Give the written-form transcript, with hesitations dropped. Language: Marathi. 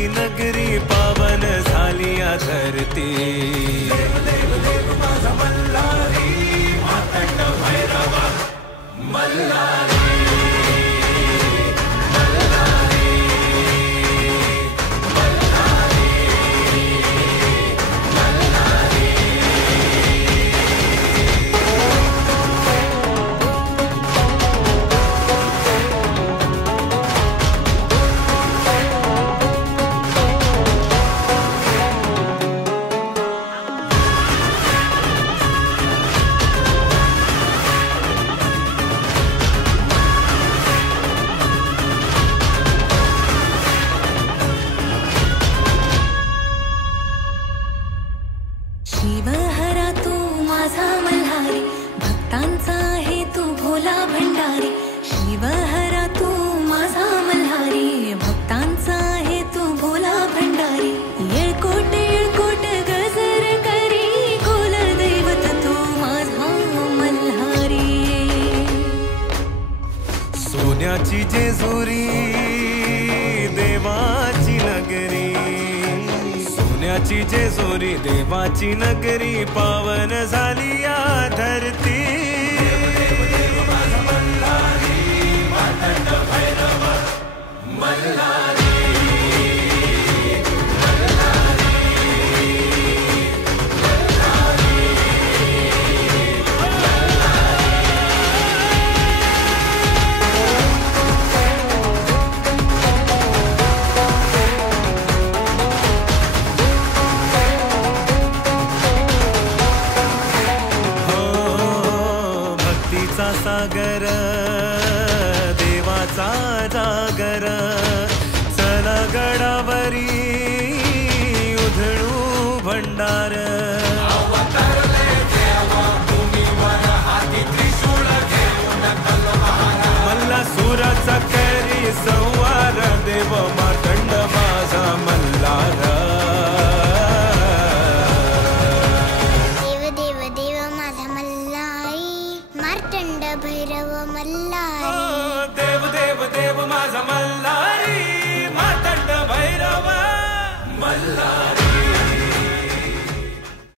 देवाची नगरी पावन झाली या धरती। देव देव देव माझा मल्हारी मातंड भैरवा मल्हारी। शिवहरा तू माझा मल्हारी भक्तांचा आहे तू भोला भंडारी। शिवहरा तू माझा मल्हारी भक्तांचा आहे तू भोला भंडारी। येळकोट येळकोट गजर करी कुल दैवत तू माझा मल्हारी। सोन्याची जेजुरी देवाची नगरी। सोन्याची जेजुरी देवाची नगरी पावन झाली या धरती। देव देव माझा मल्हारी मातंड भैरवा मल्हारी। सागर देवाचा जागर चला गडावरी उधळू भंडार। मल्ला सुराचा करी संवार देव मातंड माझा मल्हार। मार्तंड भैरव मल्हारी। देव देव देव माझा मल्हारी मातंड भैरव मल्हारी।